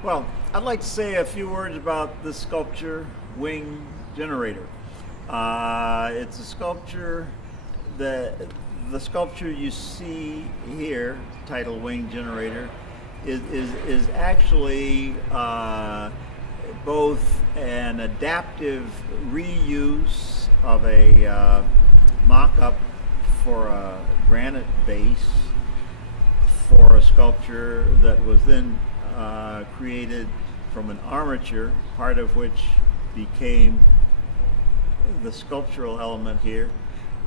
Well, I'd like to say a few words about this sculpture, Wing Generator. It's a sculpture that the sculpture you see here, titled Wing Generator, is actually both an adaptive reuse of a mock-up for a granite base for a sculpture that was then created from an armature, part of which became the sculptural element here,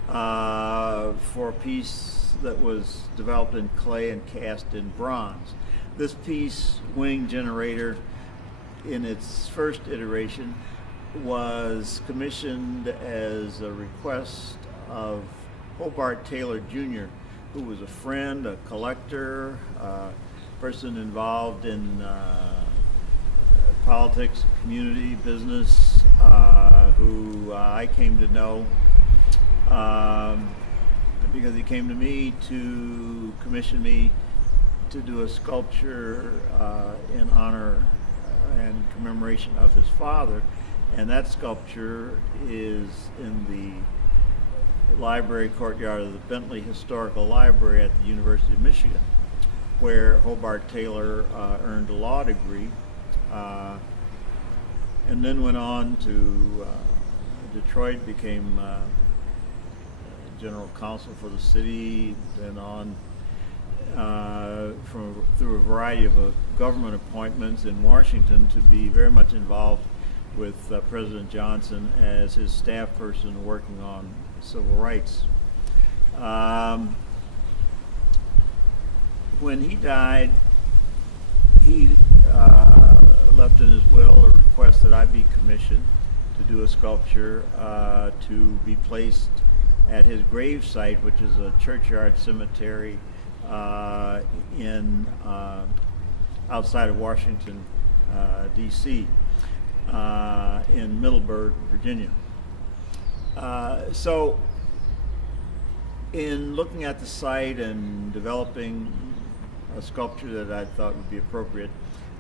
for a piece that was developed in clay and cast in bronze. This piece, Wing Generator, in its first iteration, was commissioned as a request of Hobart Taylor Jr., who was a friend, a collector, person involved in politics, community, business, who I came to know because he came to me to commission me to do a sculpture in honor and commemoration of his father. And that sculpture is in the library courtyard of the Bentley Historical Library at the University of Michigan, where Hobart Taylor earned a law degree, and then went on to Detroit, became general counsel for the city, then on through a variety of government appointments in Washington to be very much involved with President Johnson as his staff person working on civil rights. When he died, he left in his will a request that I be commissioned to do a sculpture to be placed at his grave site, which is a churchyard cemetery in outside of Washington, D.C., in Middleburg, Virginia. So, in looking at the site and developing a sculpture that I thought would be appropriate,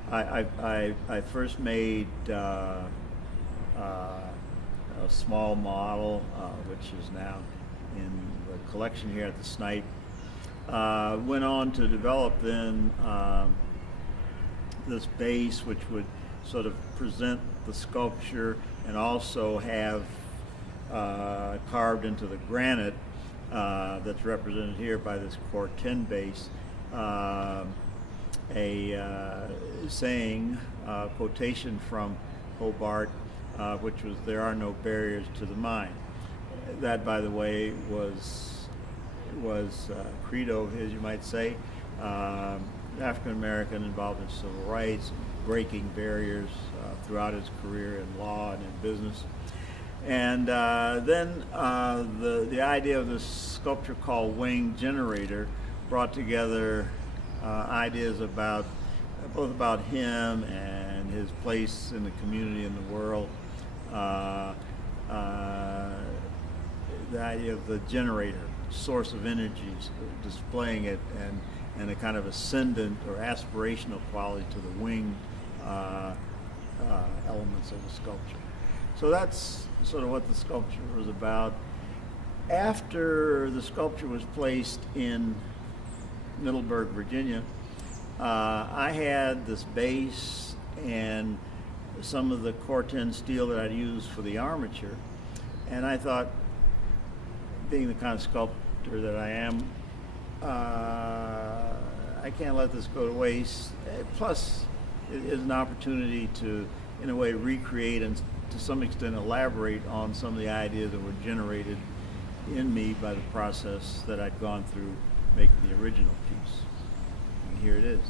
I first made a small model, which is now in the collection here at the Snipe. Went on to develop then this base, which would sort of present the sculpture and also have carved into the granite that's represented here by this core 10 base, a saying, quotation from Hobart, which was, "There are no barriers to the mind." That, by the way, was credo, as you might say. African American involved in civil rights, breaking barriers throughout his career in law and in business. And then the idea of this sculpture called Wing Generator brought together ideas about both about him and his place in the community and the world. The idea of the generator, source of energy, displaying it, and a kind of ascendant or aspirational quality to the wing elements of the sculpture. So that's sort of what the sculpture was about. After the sculpture was placed in Middleburg, Virginia, I had this base and some of the core 10 steel that I'd used for the armature, and I thought, being the kind of sculptor that I am, I can't let this go to waste. Plus, it is an opportunity to, in a way, recreate and to some extent elaborate on some of the ideas that were generated in me by the process that I'd gone through making the original piece. And here it is.